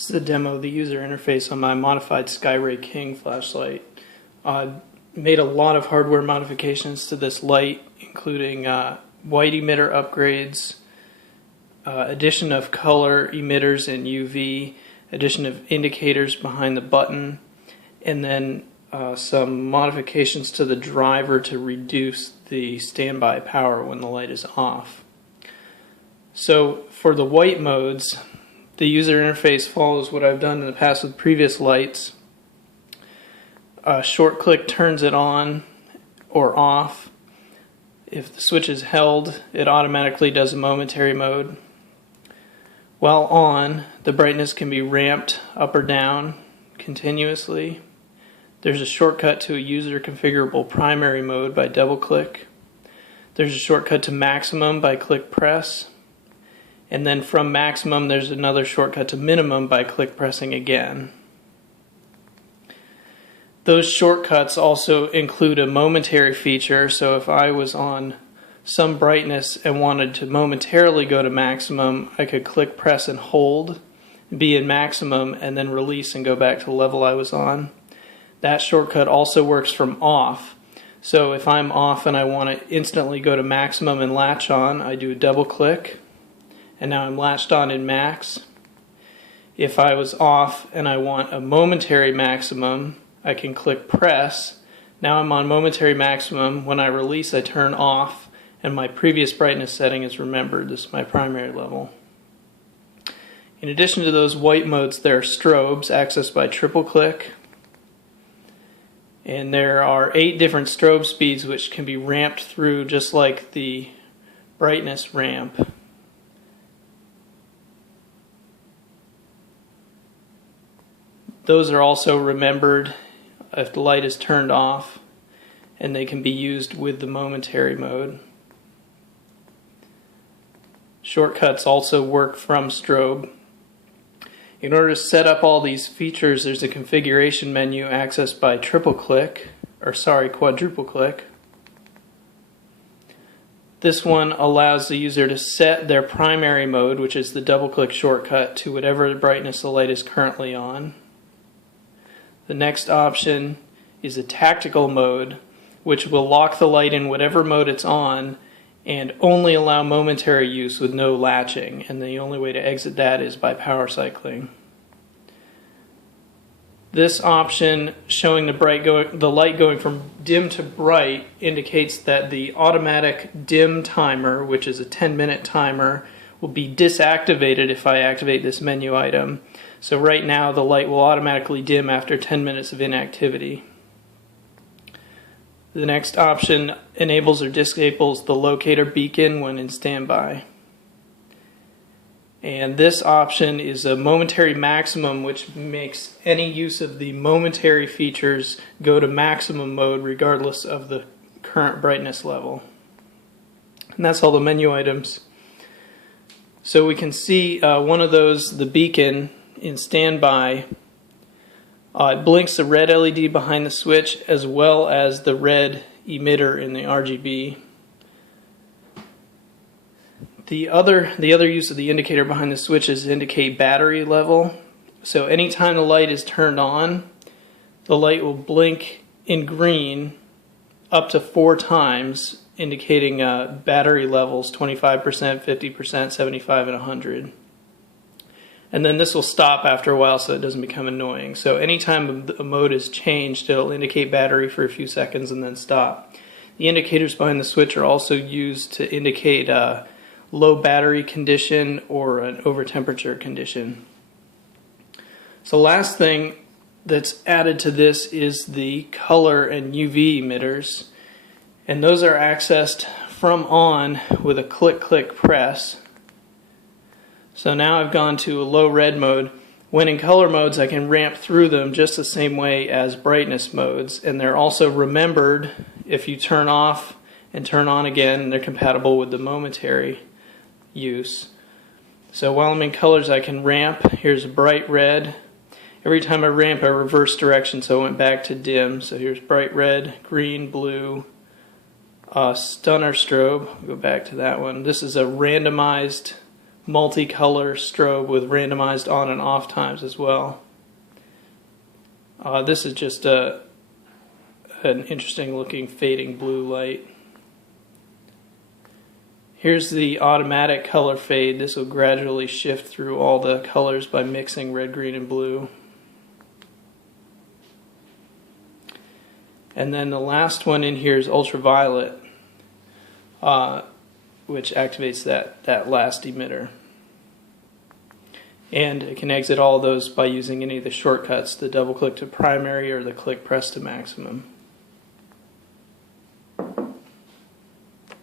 This is a demo of the user interface on my modified Skyray King flashlight. I made a lot of hardware modifications to this light, including white emitter upgrades, addition of color emitters and UV, addition of indicators behind the button, and then some modifications to the driver to reduce the standby power when the light is off. So for the white modes, the user interface follows what I've done in the past with previous lights. A short click turns it on or off. If the switch is held, it automatically does a momentary mode. While on, the brightness can be ramped up or down continuously. There's a shortcut to a user configurable primary mode by double click. There's a shortcut to maximum by click press. And then from maximum, there's another shortcut to minimum by click pressing again. Those shortcuts also include a momentary feature, so if I was on some brightness and wanted to momentarily go to maximum, I could click press and hold, be in maximum, and then release and go back to the level I was on. That shortcut also works from off. So if I'm off and I want to instantly go to maximum and latch on, I do a double click, and now I'm latched on in max. If I was off and I want a momentary maximum, I can click press. Now I'm on momentary maximum. When I release, I turn off, and my previous brightness setting is remembered. This is my primary level. In addition to those white modes, there are strobes accessed by triple click. And there are 8 different strobe speeds which can be ramped through just like the brightness ramp. Those are also remembered if the light is turned off, and they can be used with the momentary mode. Shortcuts also work from strobe. In order to set up all these features, there's a configuration menu accessed by quadruple click. This one allows the user to set their primary mode, which is the double click shortcut, to whatever brightness the light is currently on. The next option is a tactical mode, which will lock the light in whatever mode it's on and only allow momentary use with no latching, and the only way to exit that is by power cycling. This option, showing the light going from dim to bright, indicates that the automatic dim timer, which is a 10-minute timer, will be disactivated if I activate this menu item. So right now the light will automatically dim after 10 minutes of inactivity. The next option enables or disables the locator beacon when in standby. And this option is a momentary maximum, which makes any use of the momentary features go to maximum mode regardless of the current brightness level. And that's all the menu items. So we can see one of those, the beacon, in standby. It blinks the red LED behind the switch as well as the red emitter in the RGB. The other use of the indicator behind the switch is to indicate battery level. So anytime the light is turned on, the light will blink in green up to 4 times, indicating battery levels: 25%, 50%, 75, and 100. And then this will stop after a while so it doesn't become annoying. So anytime a mode is changed, it'll indicate battery for a few seconds and then stop. The indicators behind the switch are also used to indicate low battery condition or an over temperature condition. So last thing that's added to this is the color and UV emitters, and those are accessed from on with a click press. So now I've gone to a low red mode. When in color modes, I can ramp through them just the same way as brightness modes, and they're also remembered if you turn off and turn on again, and they're compatible with the momentary use. So while I'm in colors, I can ramp. Here's bright red. Every time I ramp, I reverse direction, so I went back to dim. So here's bright red, green, blue, stunner strobe. I'll go back to that one. This is a randomized multicolor strobe with randomized on and off times as well. This is just an interesting looking fading blue light. Here's the automatic color fade. This will gradually shift through all the colors by mixing red, green, and blue. And then the last one in here is Ultraviolet, which activates that last emitter. And it can exit all of those by using any of the shortcuts, the double click to primary or the click press to maximum.